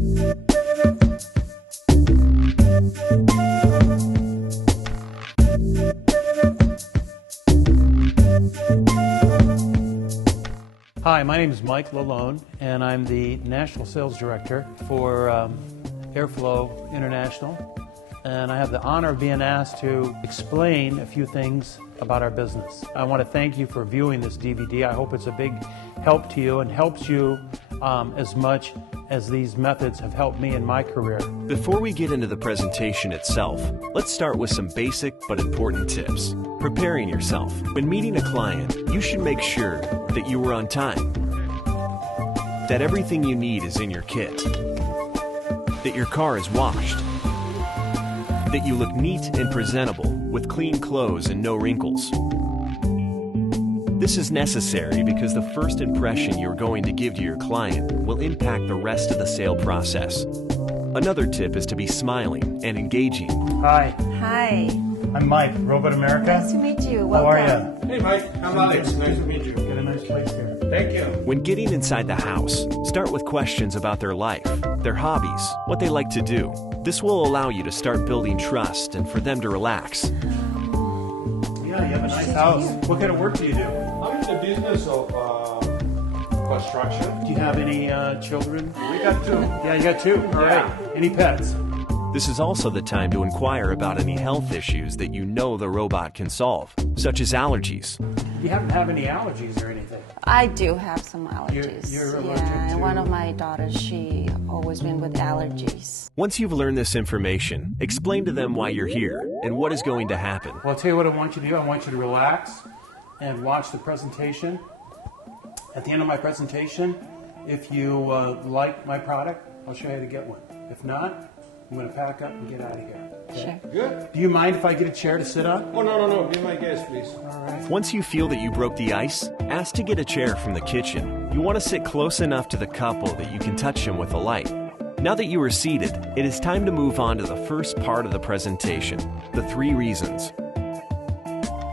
Hi, my name is Mike Lalone, and I'm the National Sales Director for Airflow International. And I have the honor of being asked to explain a few things about our business. I want to thank you for viewing this DVD. I hope it's a big help to you and helps you as much as these methods have helped me in my career. Before we get into the presentation itself, let's start with some basic but important tips. Preparing yourself. When meeting a client, you should make sure that you are on time, that everything you need is in your kit, that your car is washed, that you look neat and presentable with clean clothes and no wrinkles. This is necessary because the first impression you're going to give to your client will impact the rest of the sale process. Another tip is to be smiling and engaging. Hi. Hi. I'm Mike, Robot America. Nice to meet you. How Welcome. are you? Hey Mike, I'm Alex. Nice to meet you. Get a nice place here. Thank you. When getting inside the house, start with questions about their life, their hobbies, what they like to do. This will allow you to start building trust and for them to relax. Yeah, you have a nice house. What kind of work do you do? I'm in the business of construction. Do you have any children? We got two. Yeah, you got two. All Yeah. right. Any pets? This is also the time to inquire about any health issues that you know the robot can solve, such as allergies. Do you happen to have any allergies or anything? I do have some allergies. You're allergic yeah, to- and one of my daughters, she always been with allergies. Once you've learned this information, explain to them why you're here and what is going to happen. Well, I'll tell you what I want you to do. I want you to relax and watch the presentation. At the end of my presentation, if you like my product, I'll show you how to get one. If not, I'm going to pack up and get out of here. Okay? Sure. Good. Do you mind if I get a chair to sit on? Oh, no. Be my guest, please. All right. Once you feel that you broke the ice, ask to get a chair from the kitchen. You want to sit close enough to the couple that you can touch them with a light. Now that you are seated, it is time to move on to the first part of the presentation, the 3 reasons.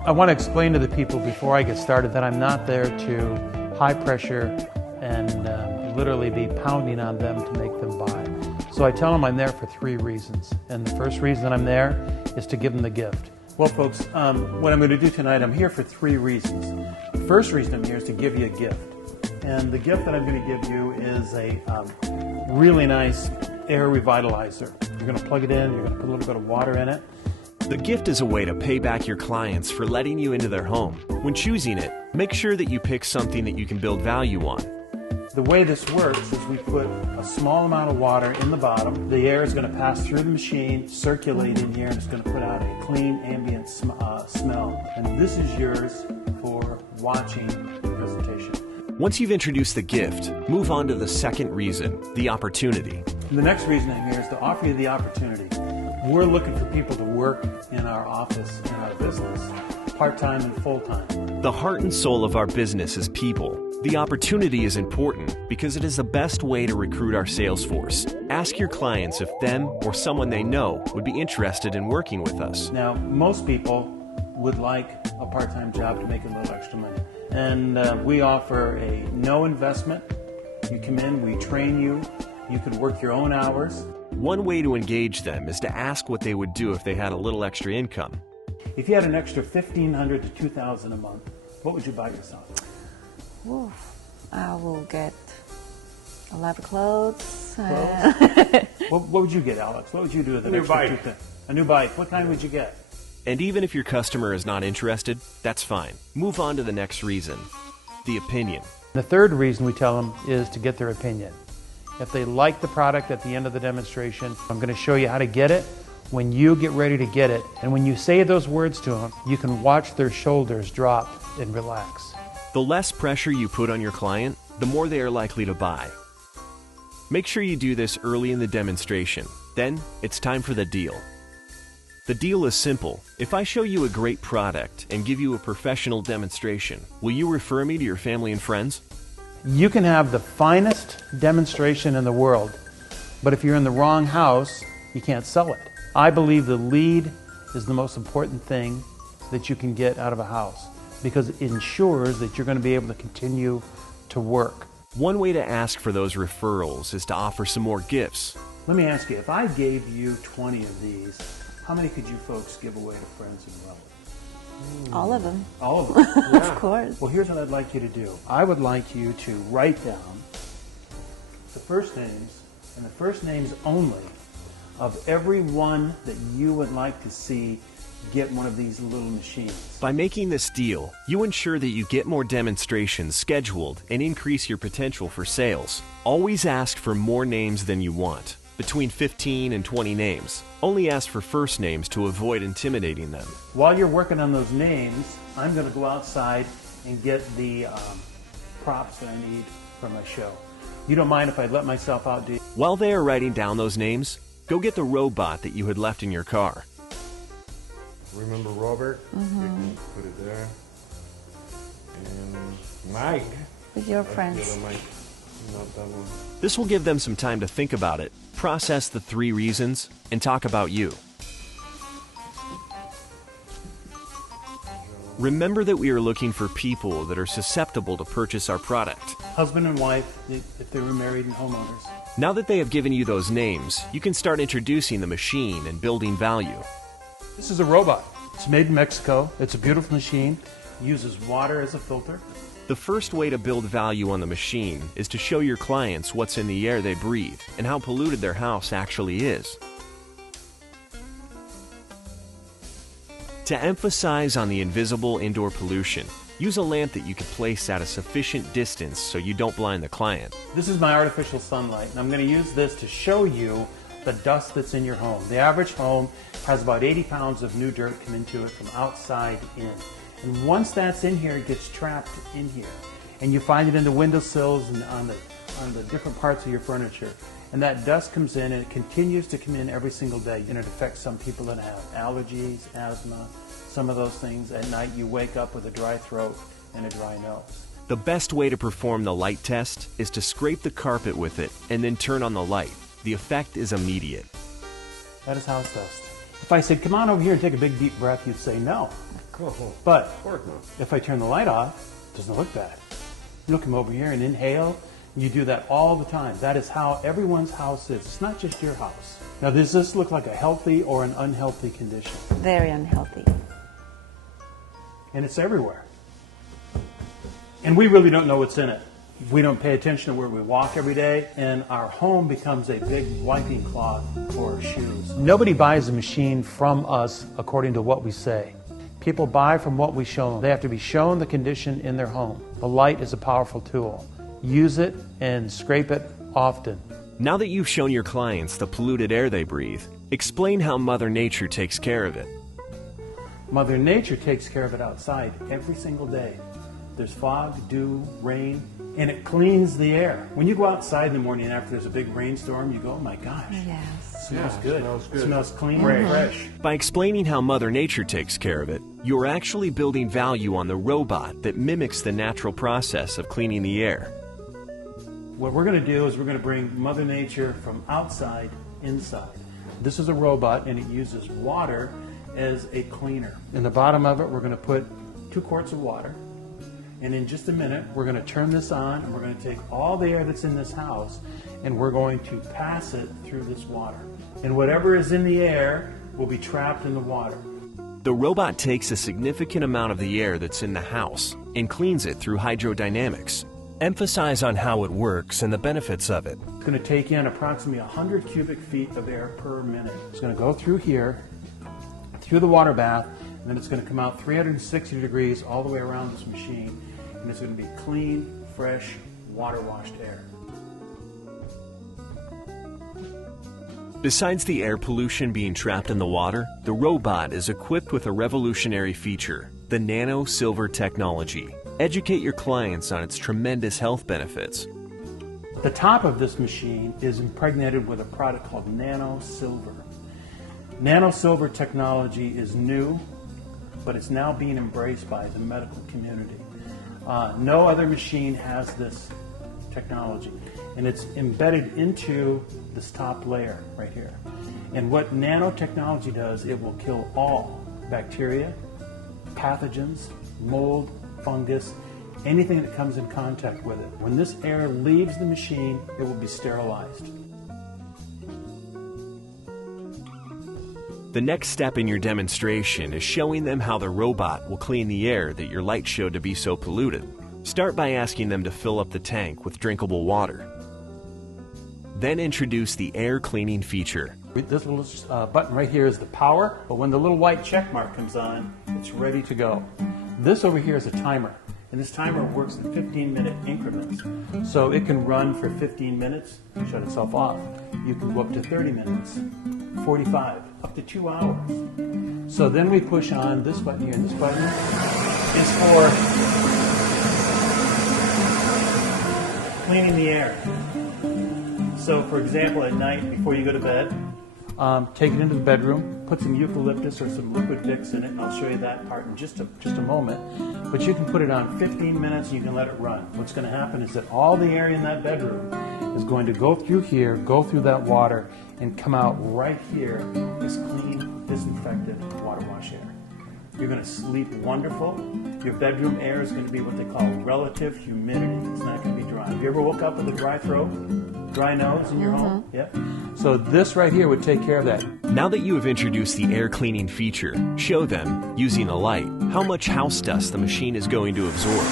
I want to explain to the people before I get started that I'm not there to high pressure and literally be pounding on them to make them buy. So I tell them I'm there for 3 reasons. And the first reason I'm there is to give them the gift. Well, folks, what I'm going to do tonight, I'm here for 3 reasons. The first reason I'm here is to give you a gift. And the gift that I'm going to give you is a really nice air revitalizer. You're going to plug it in, you're going to put a little bit of water in it. The gift is a way to pay back your clients for letting you into their home. When choosing it, make sure that you pick something that you can build value on. The way this works is we put a small amount of water in the bottom. The air is going to pass through the machine, circulate in here, and it's going to put out a clean ambient smell. And this is yours for watching the presentation. Once you've introduced the gift, move on to the second reason, the opportunity. And the next reason I'm here is to offer you the opportunity. We're looking for people to work in our office, in our business, part-time and full-time. The heart and soul of our business is people. The opportunity is important because it is the best way to recruit our sales force. Ask your clients if them or someone they know would be interested in working with us. Now, most people would like a part-time job to make a little extra money. And we offer a no investment. You come in, we train you. You can work your own hours. One way to engage them is to ask what they would do if they had a little extra income. If you had an extra $1,500 to $2,000 a month, what would you buy yourself? Ooh, I will get a lot of clothes. What would you get, Alex? What would you do with an New extra bike. $2,000? A new bike. What kind would you get? And even if your customer is not interested, that's fine. Move on to the next reason, the opinion. The third reason we tell them is to get their opinion. If they like the product at the end of the demonstration, I'm going to show you how to get it. When you get ready to get it, and when you say those words to them, you can watch their shoulders drop and relax. The less pressure you put on your client, the more they are likely to buy. Make sure you do this early in the demonstration. Then, it's time for the deal. The deal is simple. If I show you a great product and give you a professional demonstration, will you refer me to your family and friends? You can have the finest demonstration in the world, but if you're in the wrong house, you can't sell it. I believe the lead is the most important thing that you can get out of a house because it ensures that you're going to be able to continue to work. One way to ask for those referrals is to offer some more gifts. Let me ask you, if I gave you 20 of these, how many could you folks give away to friends and relatives? All of them. All of them? Of course. Well, here's what I'd like you to do. I would like you to write down the first names, and the first names only, of everyone that you would like to see get one of these little machines. By making this deal, you ensure that you get more demonstrations scheduled and increase your potential for sales. Always ask for more names than you want, between 15 and 20 names. Only ask for first names to avoid intimidating them. While you're working on those names, I'm going to go outside and get the props that I need for my show. You don't mind if I let myself out, do you? While they are writing down those names, go get the robot that you had left in your car. Remember Robert? Mm-hmm. Put it there. And Mike. With your That's the friends. other Mike. Not that one. This will give them some time to think about it, process the 3 reasons, and talk about you. Remember that we are looking for people that are susceptible to purchase our product. Husband and wife, if they were married and homeowners. Now that they have given you those names, you can start introducing the machine and building value. This is a robot. It's made in Mexico. It's a beautiful machine. It uses water as a filter. The first way to build value on the machine is to show your clients what's in the air they breathe and how polluted their house actually is. To emphasize on the invisible indoor pollution, use a lamp that you can place at a sufficient distance so you don't blind the client. This is my artificial sunlight, and I'm going to use this to show you the dust that's in your home. The average home has about 80 pounds of new dirt come into it from outside in. And once that's in here, it gets trapped in here. And you find it in the windowsills and on the different parts of your furniture. And that dust comes in, and it continues to come in every single day. And it affects some people that have allergies, asthma, some of those things. At night, you wake up with a dry throat and a dry nose. The best way to perform the light test is to scrape the carpet with it and then turn on the light. The effect is immediate. That is house dust. If I said, come on over here and take a big deep breath, you'd say no. Cool. But Of course not. if I turn the light off, it doesn't look bad. You'll come over here and inhale. You do that all the time. That is how everyone's house is. It's not just your house. Now, does this look like a healthy or an unhealthy condition? Very unhealthy. And it's everywhere. And we really don't know what's in it. We don't pay attention to where we walk every day, and our home becomes a big wiping cloth for shoes. Nobody buys a machine from us according to what we say. People buy from what we show them. They have to be shown the condition in their home. The light is a powerful tool. Use it and scrape it often. Now that you've shown your clients the polluted air they breathe, explain how Mother Nature takes care of it. Mother Nature takes care of it outside every single day. There's fog, dew, rain, and it cleans the air. When you go outside in the morning after there's a big rainstorm, you go, oh my gosh, Yes. it smells Yeah, good. smells good. It smells clean and fresh. By explaining how Mother Nature takes care of it, you are actually building value on the robot that mimics the natural process of cleaning the air. What we're going to do is we're going to bring Mother Nature from outside inside. This is a robot, and it uses water as a cleaner. In the bottom of it, we're going to put 2 quarts of water. And in just a minute, we're going to turn this on, and we're going to take all the air that's in this house, and we're going to pass it through this water. And whatever is in the air will be trapped in the water. The robot takes a significant amount of the air that's in the house and cleans it through hydrodynamics. Emphasize on how it works and the benefits of it. It's going to take in approximately 100 cubic feet of air per minute. It's going to go through here, through the water bath, and then it's going to come out 360 degrees all the way around this machine, and it's going to be clean, fresh, water-washed air. Besides the air pollution being trapped in the water, the robot is equipped with a revolutionary feature, the Nano-silver technology. Educate your clients on its tremendous health benefits. The top of this machine is impregnated with a product called Nano-silver. Nano-silver technology is new, but it's now being embraced by the medical community. No other machine has this technology, and it's embedded into this top layer right here. And what nanotechnology does, it will kill all bacteria, pathogens, mold, fungus, anything that comes in contact with it. When this air leaves the machine, it will be sterilized. The next step in your demonstration is showing them how the robot will clean the air that your light showed to be so polluted. Start by asking them to fill up the tank with drinkable water. Then introduce the air cleaning feature. This little button right here is the power, but when the little white check mark comes on, it's ready to go. This over here is a timer, and this timer works in 15-minute increments. So it can run for 15 minutes, shut itself off. You can go up to 30 minutes, 45, up to 2 hours. So then we push on this button here, and this button is for cleaning the air. So for example, at night before you go to bed, take it into the bedroom, put some eucalyptus or some liquid Vicks in it, and I'll show you that part in just a moment. But you can put it on 15 minutes and you can let it run. What's going to happen is that all the air in that bedroom is going to go through here, go through that water, and come out right here as clean, disinfected water wash air. You're going to sleep wonderful. Your bedroom air is going to be what they call relative humidity. It's not going to be dry. Have you ever woke up with a dry throat? Dry nose in your home? Yep. So this right here would take care of that. Now that you have introduced the air cleaning feature, show them, using a light, how much house dust the machine is going to absorb.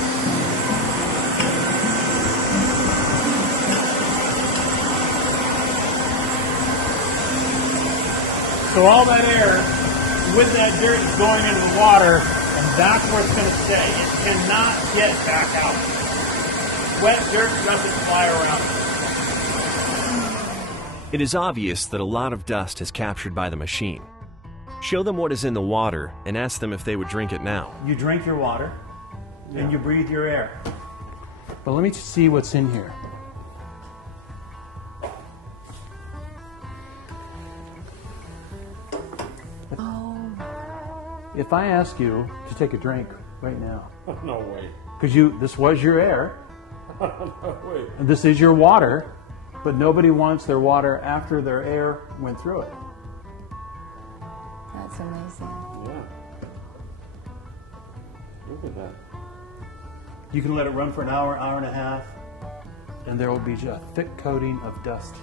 So all that air with that dirt is going into the water, and that's where it's going to stay. It cannot get back out. Wet dirt doesn't fly around. It is obvious that a lot of dust is captured by the machine. Show them what is in the water and ask them if they would drink it now. You drink your water, and you breathe your air. But let me see what's in here. If I ask you to take a drink right now, No way. because this was your air, No way. and this is your water, but nobody wants their water after their air went through it. That's amazing. Yeah. Look at that. You can let it run for an hour, hour and a half, and there will be a thick coating of dust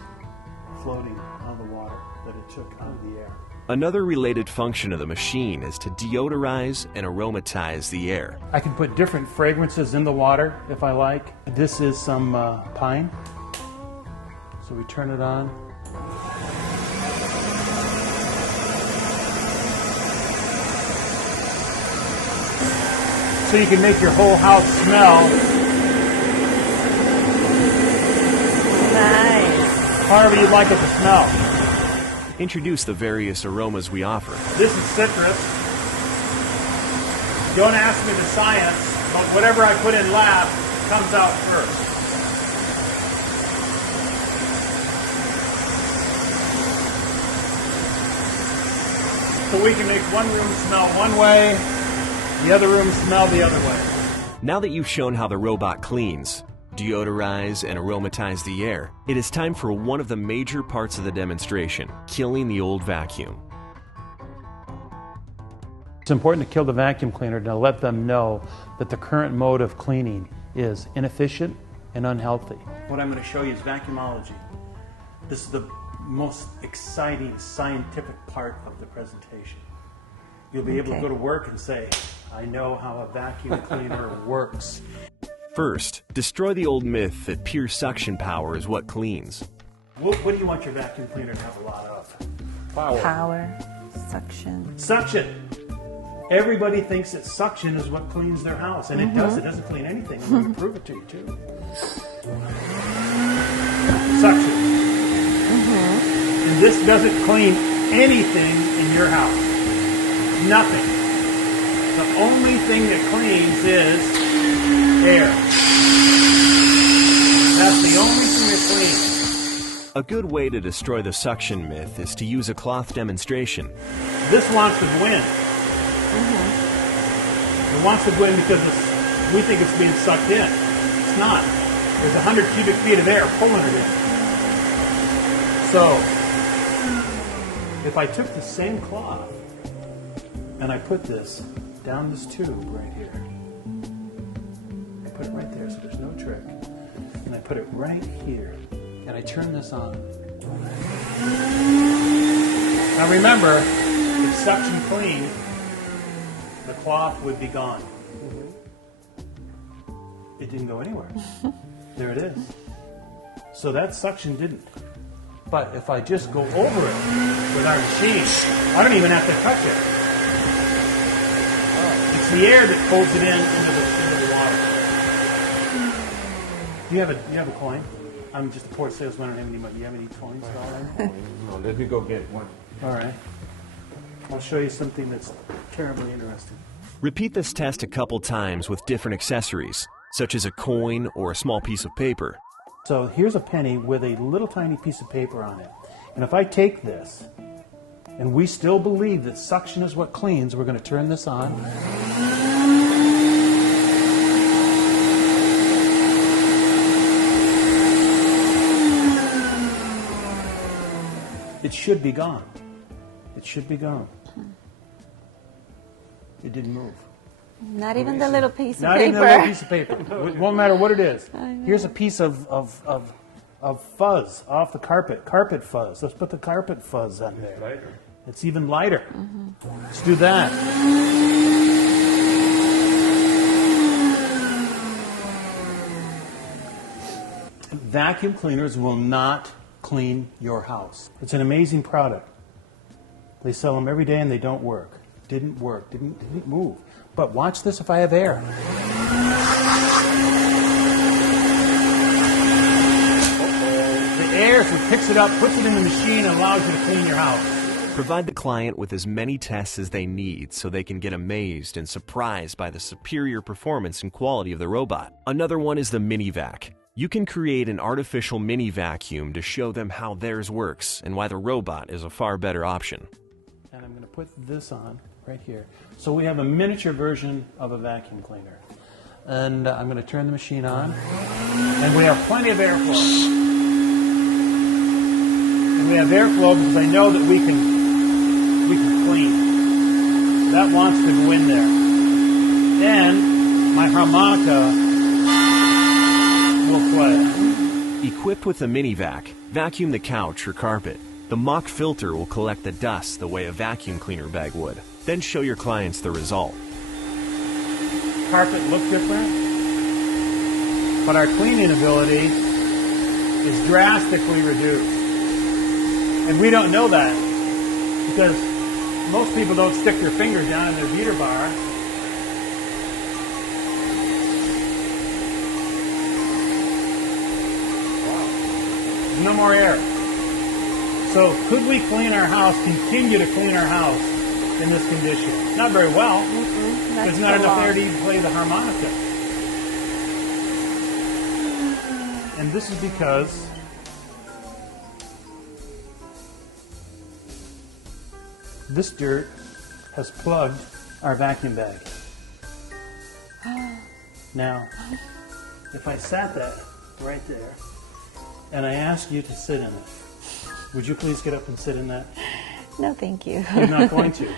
floating on the water that it took out of the air. Another related function of the machine is to deodorize and aromatize the air. I can put different fragrances in the water if I like. This is some pine. So we turn it on. So you can make your whole house smell. Nice. However you'd like it to smell. Introduce the various aromas we offer. This is citrus. Don't ask me the science, but whatever I put in lab comes out first. So we can make one room smell one way, the other room smell the other way. Now that you've shown how the robot cleans, deodorize, and aromatize the air, it is time for one of the major parts of the demonstration, killing the old vacuum. It's important to kill the vacuum cleaner to let them know that the current mode of cleaning is inefficient and unhealthy. What I'm going to show you is vacuumology. This is the most exciting scientific part of the presentation. You'll be able to go to work and say, I know how a vacuum cleaner works. First, destroy the old myth that pure suction power is what cleans. What do you want your vacuum cleaner to have a lot of? Power, suction. Suction. Everybody thinks that suction is what cleans their house, and it does. It doesn't clean anything. I'm going to prove it to you, too. Suction. And this doesn't clean anything in your house. Nothing. The only thing that cleans is air. That's the only thing that cleans. A good way to destroy the suction myth is to use a cloth demonstration. This wants to go in. It wants to go in because we think it's being sucked in. It's not. There's 100 cubic feet of air pulling it in. So, if I took the same cloth and I put this down this tube right here, I put put it right there so there's no trick. And I put it right here. And I turn this on. Now remember, if suction clean, the cloth would be gone. It didn't go anywhere. There it is. So that suction didn't. But if I just go over it with our machine, I don't even have to touch it. It's the air that pulls it into the water. Do you have a coin? I'm just a poor salesman. I don't have any money. Do you have any coins at all? No, let me go get one. All right. I'll show you something that's terribly interesting. Repeat this test a couple times with different accessories, such as a coin or a small piece of paper. So here's a penny with a little tiny piece of paper on it. And if I take this, and we still believe that suction is what cleans, we're going to turn this on. It should be gone. It should be gone. It didn't move. Not even the little piece of Not paper. even a little piece of paper. It won't matter what it is. Here's a piece of fuzz off the carpet. Carpet fuzz. Let's put the carpet fuzz on there. Lighter. It's even lighter. Let's do that. Vacuum cleaners will not clean your house. It's an amazing product. They sell them every day and they don't work. Didn't work. Didn't move. But watch this if I have air. The air, so it picks it up, puts it in the machine, and allows you to clean your house. Provide the client with as many tests as they need so they can get amazed and surprised by the superior performance and quality of the robot. Another one is the mini vac. You can create an artificial mini vacuum to show them how theirs works and why the robot is a far better option. And I'm going to put this on right here. So we have a miniature version of a vacuum cleaner. And I'm going to turn the machine on. And we have plenty of airflow. And we have airflow because I know that we can clean. That wants to go in there. And my harmonica will play. Equipped with the mini vac, vacuum the couch or carpet. The mock filter will collect the dust the way a vacuum cleaner bag would. Then show your clients the result. Carpet look different, but our cleaning ability is drastically reduced. And we don't know that because most people don't stick their finger down in their beater bar. There's no more air. So could we clean our house, continue to clean our house in this condition? Not very well. There's not enough air to even play the harmonica. And this is because this dirt has plugged our vacuum bag. Now, if I sat that right there and I asked you to sit in it, would you please get up and sit in that? No, thank you. You're not going to,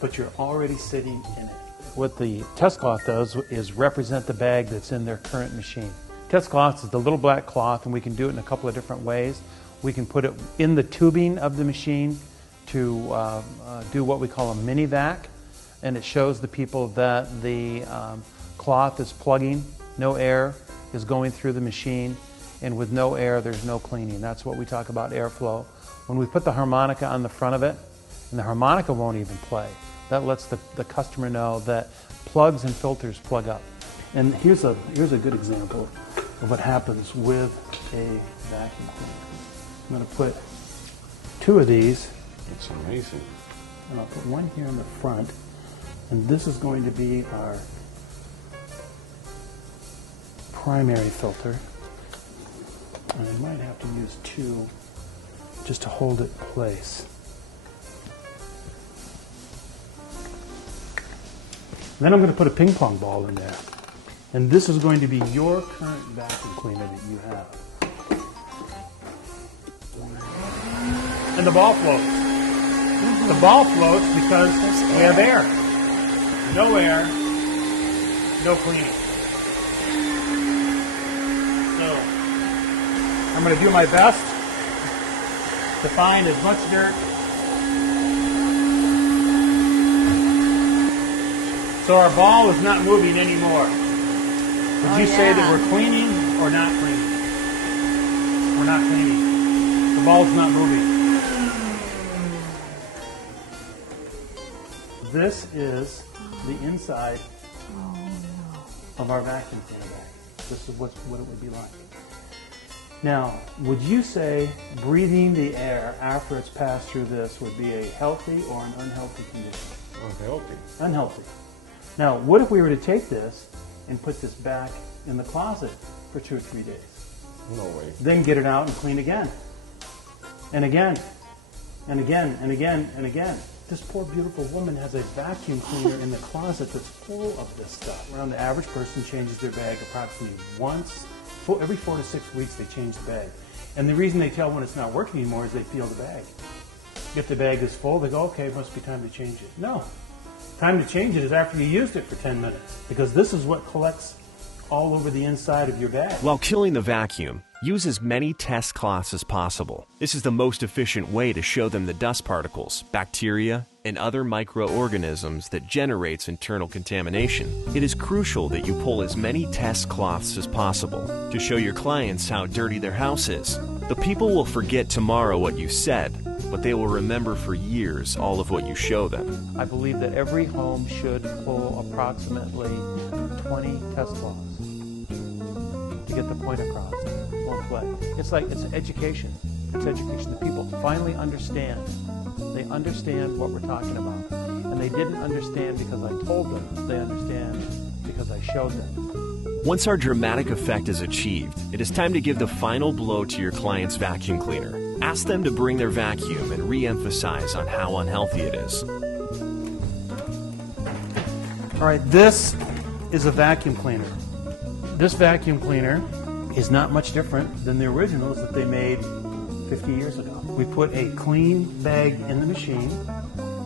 but you're already sitting in it. What the test cloth does is represent the bag that's in their current machine. Test cloth is the little black cloth, and we can do it in a couple of different ways. We can put it in the tubing of the machine to do what we call a mini vac, and it shows the people that the cloth is plugging, no air is going through the machine, and with no air, there's no cleaning. That's what we talk about airflow. When we put the harmonica on the front of it, and the harmonica won't even play, that lets the customer know that plugs and filters plug up. And here's a good example of what happens with a vacuum cleaner. I'm going to put two of these. It's amazing. And I'll put one here in the front, and this is going to be our primary filter. And I might have to use two just to hold it in place. And then I'm going to put a ping pong ball in there. And this is going to be your current vacuum cleaner that you have. And the ball floats. The ball floats because we have air. No air, no cleaning. I'm going to do my best to find as much dirt so our ball is not moving anymore. Would you say that we're cleaning or not cleaning? We're not cleaning. The ball's not moving. This is the inside of our vacuum cleaner bag. This is what it would be like. Now, would you say breathing the air after it's passed through this would be a healthy or an unhealthy condition? Unhealthy. Unhealthy. Now, what if we were to take this and put this back in the closet for 2 or 3 days? No way. Then get it out and clean again. And again. And again. And again. And again. This poor beautiful woman has a vacuum cleaner in the closet that's full of this stuff. Around the average person changes their bag approximately once, every 4 to 6 weeks they change the bag. And the reason they tell when it's not working anymore is they feel the bag. If the bag is full, they go, okay, it must be time to change it. No. Time to change it is after you used it for 10 minutes, because this is what collects all over the inside of your bag. While killing the vacuum, use as many test cloths as possible. This is the most efficient way to show them the dust particles, bacteria, and other microorganisms that generates internal contamination. It is crucial that you pull as many test cloths as possible to show your clients how dirty their house is. The people will forget tomorrow what you said, but they will remember for years all of what you show them. I believe that every home should pull approximately 20 test cloths to get the point across. Won't play. It's education. It's education. The people finally understand. They understand what we're talking about. And they didn't understand because I told them. They understand because I showed them. Once our dramatic effect is achieved, it is time to give the final blow to your client's vacuum cleaner. Ask them to bring their vacuum and re-emphasize on how unhealthy it is. All right, this is a vacuum cleaner. This vacuum cleaner is not much different than the originals that they made 50 years ago. We put a clean bag in the machine,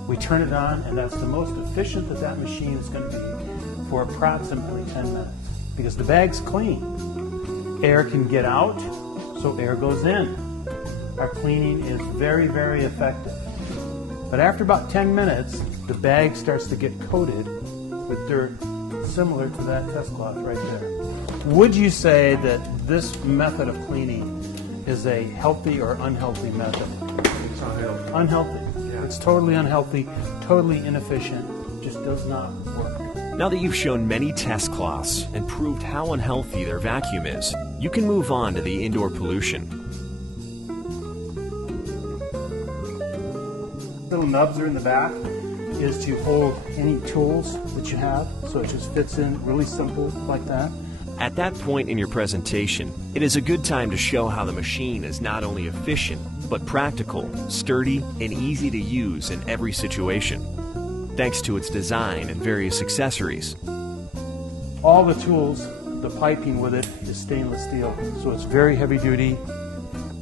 we turn it on, and that's the most efficient that machine is going to be for approximately 10 minutes. Because the bag's clean. Air can get out, so air goes in. Our cleaning is very, very effective. But after about 10 minutes, the bag starts to get coated with dirt similar to that test cloth right there. Would you say that this method of cleaning is a healthy or unhealthy method? It's unhealthy. Unhealthy. Yeah. It's totally unhealthy, totally inefficient, just does not work. Now that you've shown many test cloths and proved how unhealthy their vacuum is, you can move on to the indoor pollution. Little nubs are in the back is to hold any tools that you have, so it just fits in really simple like that. At that point in your presentation, it is a good time to show how the machine is not only efficient, but practical, sturdy, and easy to use in every situation, thanks to its design and various accessories. All the tools, the piping with it is stainless steel, so it's very heavy duty.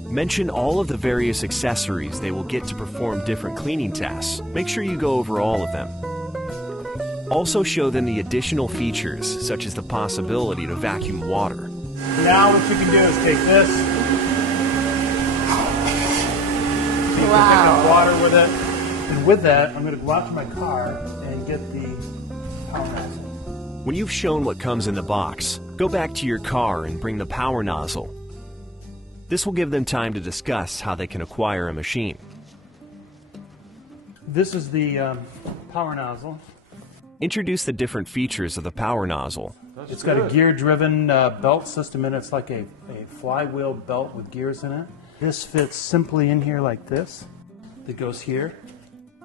Mention all of the various accessories they will get to perform different cleaning tasks. Make sure you go over all of them. Also show them the additional features, such as the possibility to vacuum water. Now what you can do is take this, you can pick up water with it, and with that I'm going to go out to my car and get the power nozzle. When you've shown what comes in the box, go back to your car and bring the power nozzle. This will give them time to discuss how they can acquire a machine. This is the power nozzle. Introduce the different features of the power nozzle. It's got a gear-driven belt system in it. It's like a flywheel belt with gears in it. This fits simply in here like this. That goes here.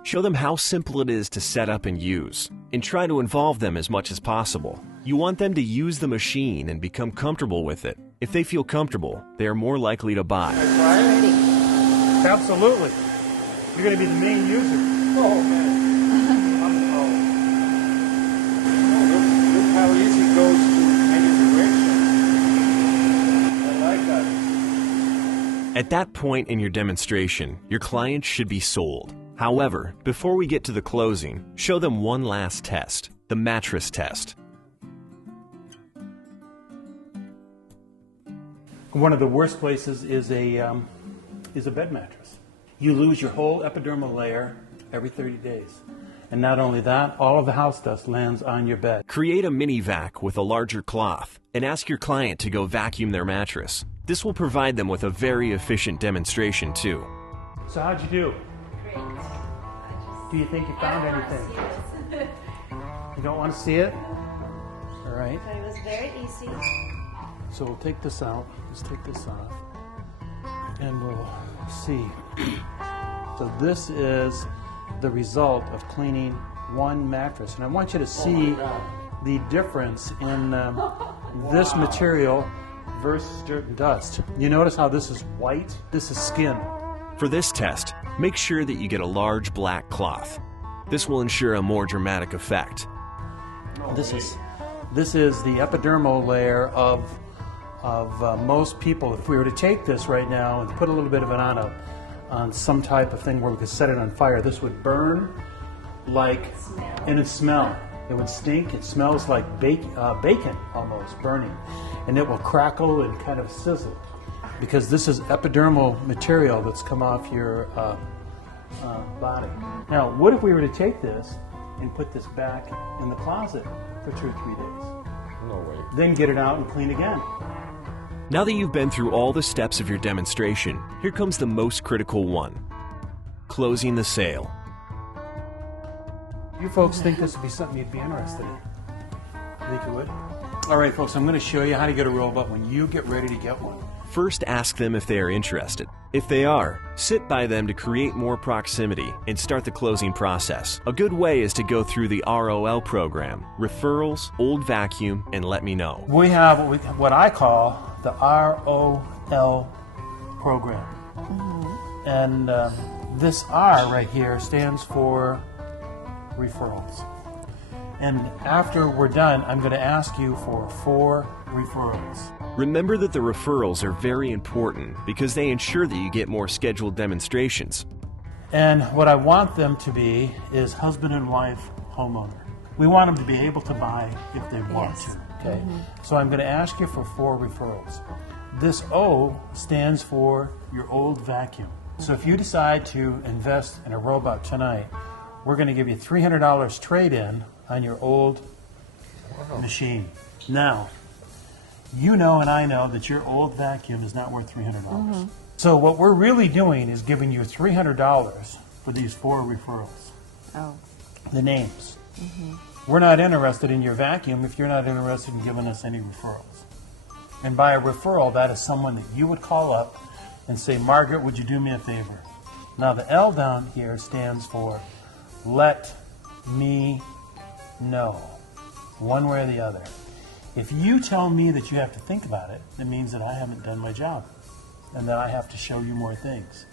Show them how simple it is to set up and use, and try to involve them as much as possible. You want them to use the machine and become comfortable with it. If they feel comfortable, they are more likely to buy. Absolutely. You're going to be the main user. Oh, man. Look how easy it goes to any direction. I like that. At that point in your demonstration, your client should be sold. However, before we get to the closing, show them one last test, the mattress test. One of the worst places is a bed mattress. You lose your whole epidermal layer every 30 days. And not only that, all of the house dust lands on your bed. Create a mini vac with a larger cloth and ask your client to go vacuum their mattress. This will provide them with a very efficient demonstration too. So how'd you do? Great. Do you think you found anything? You don't want to see it? All right. So it was very easy. So we'll take this out. Let's take this off. And we'll see. So this is the result of cleaning one mattress. And I want you to see the difference in this material versus dirt and dust. You notice how this is white? This is skin. For this test, make sure that you get a large black cloth. This will ensure a more dramatic effect. This is the epidermal layer of most people. If we were to take this right now and put a little bit of it on some type of thing where we could set it on fire, this would burn like, and it'd smell. It would stink. It smells like bacon almost burning, and it will crackle and kind of sizzle because this is epidermal material that's come off your body. Now, what if we were to take this and put this back in the closet for 2 or 3 days? No way. Then get it out and clean again. Now that you've been through all the steps of your demonstration, here comes the most critical one: closing the sale. You folks think this would be something you'd be interested in? Think you would? All right, folks, I'm going to show you how to get a robot when you get ready to get one. First, ask them if they are interested. If they are, sit by them to create more proximity and start the closing process. A good way is to go through the ROL program: referrals, old vacuum, and let me know. We have what I call the ROL program. And this R right here stands for referrals. And after we're done, I'm going to ask you for 4 referrals. Remember that the referrals are very important because they ensure that you get more scheduled demonstrations. And what I want them to be is husband and wife homeowner. We want them to be able to buy if they want to. Okay? So I'm going to ask you for 4 referrals. This O stands for your old vacuum. So if you decide to invest in a robot tonight, we're going to give you $300 trade-in on your old machine. Now, you know and I know that your old vacuum is not worth $300. So what we're really doing is giving you $300 for these 4 referrals. Oh. The names. We're not interested in your vacuum if you're not interested in giving us any referrals. And by a referral, that is someone that you would call up and say, Margaret, would you do me a favor? Now the L down here stands for let me know, one way or the other. If you tell me that you have to think about it, it means that I haven't done my job and that I have to show you more things.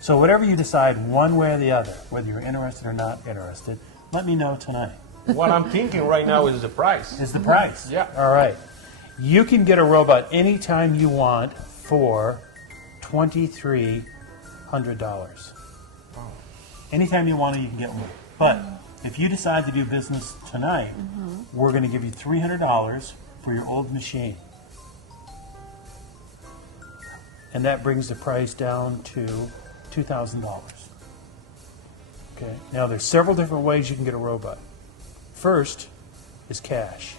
So whatever you decide, one way or the other, whether you're interested or not interested, let me know tonight. What I'm thinking right now is the price. Is the price. Yeah. All right. You can get a robot anytime you want for $2,300. Anytime you want it, you can get one. But if you decide to do business tonight, we're going to give you $300 for your old machine. And that brings the price down to $2,000. Okay. Now there's several different ways you can get a robot. First is cash.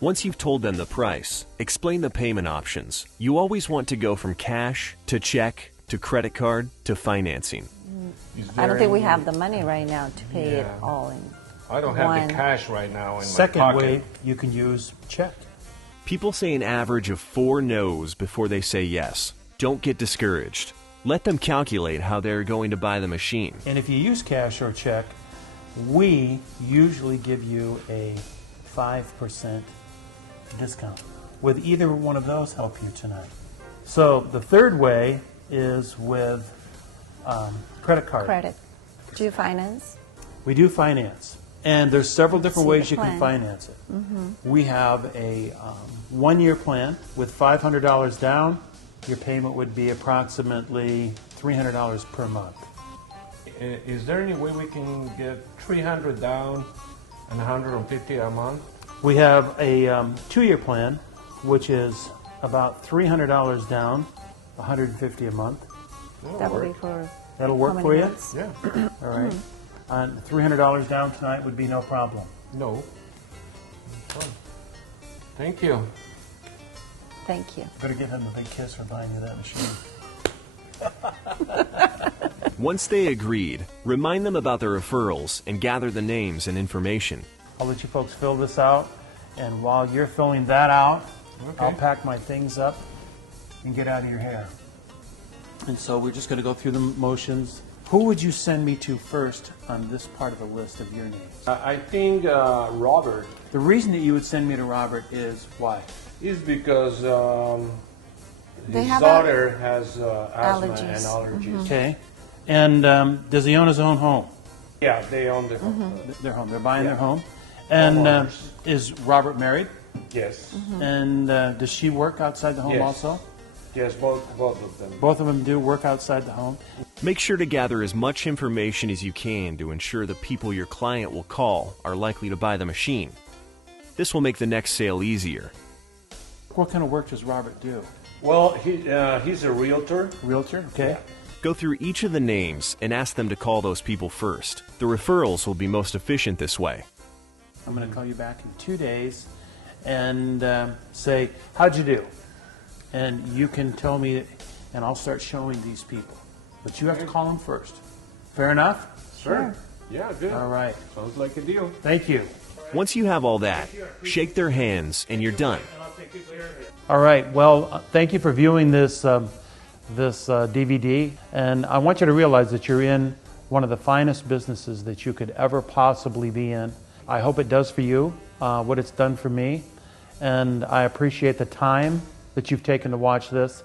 Once you've told them the price, explain the payment options. You always want to go from cash to check to credit card to financing. I don't think we have the money right now to pay it all in. I don't have the cash right now in my Second pocket. way, you can use check. People say an average of 4 no's before they say yes. Don't get discouraged. Let them calculate how they're going to buy the machine. And if you use cash or check, we usually give you a 5% discount. Would either one of those help you tonight? So the third way is with credit card. Credit. Do you finance? We do finance. And there's several different See ways the you can plan. finance it. We have a 1-year plan with $500 down. Your payment would be approximately $300 per month. Is there any way we can get 300 down and 150 a month? We have a 2-year plan, which is about $300 down, $150 a month. That will be for That'll how work many for you? months? Yeah. All right. $300 down tonight would be no problem. No. Thank you. Thank you. Better give him a big kiss for buying you that machine. Once they agreed, remind them about the referrals and gather the names and information. I'll let you folks fill this out, and while you're filling that out, I'll pack my things up and get out of your hair. And so we're just going to go through the motions. Who would you send me to first on this part of the list of your names? I think Robert The reason that you would send me to Robert is why? is because They his have daughter has asthma allergies. and allergies. Okay. And does he own his own home? Yeah, they own the home. Their home. They're buying their home. And Homeowners. is Robert married? Yes. And does she work outside the home Yes. also? Yes, both of them. Both of them do work outside the home. Make sure to gather as much information as you can to ensure the people your client will call are likely to buy the machine. This will make the next sale easier. What kind of work does Robert do? Well, he's a realtor. Realtor? Okay. Go through each of the names and ask them to call those people first. The referrals will be most efficient this way. I'm going to call you back in 2 days and say, how'd you do? And you can tell me, and I'll start showing these people. But you have to call them first. Fair enough? Sure. Yeah, good. All right. Sounds like a deal. Thank you. Once you have all that, shake their hands and you're done. All right. Well, thank you for viewing this DVD. And I want you to realize that you're in one of the finest businesses that you could ever possibly be in. I hope it does for you what it's done for me. And I appreciate the time that you've taken to watch this.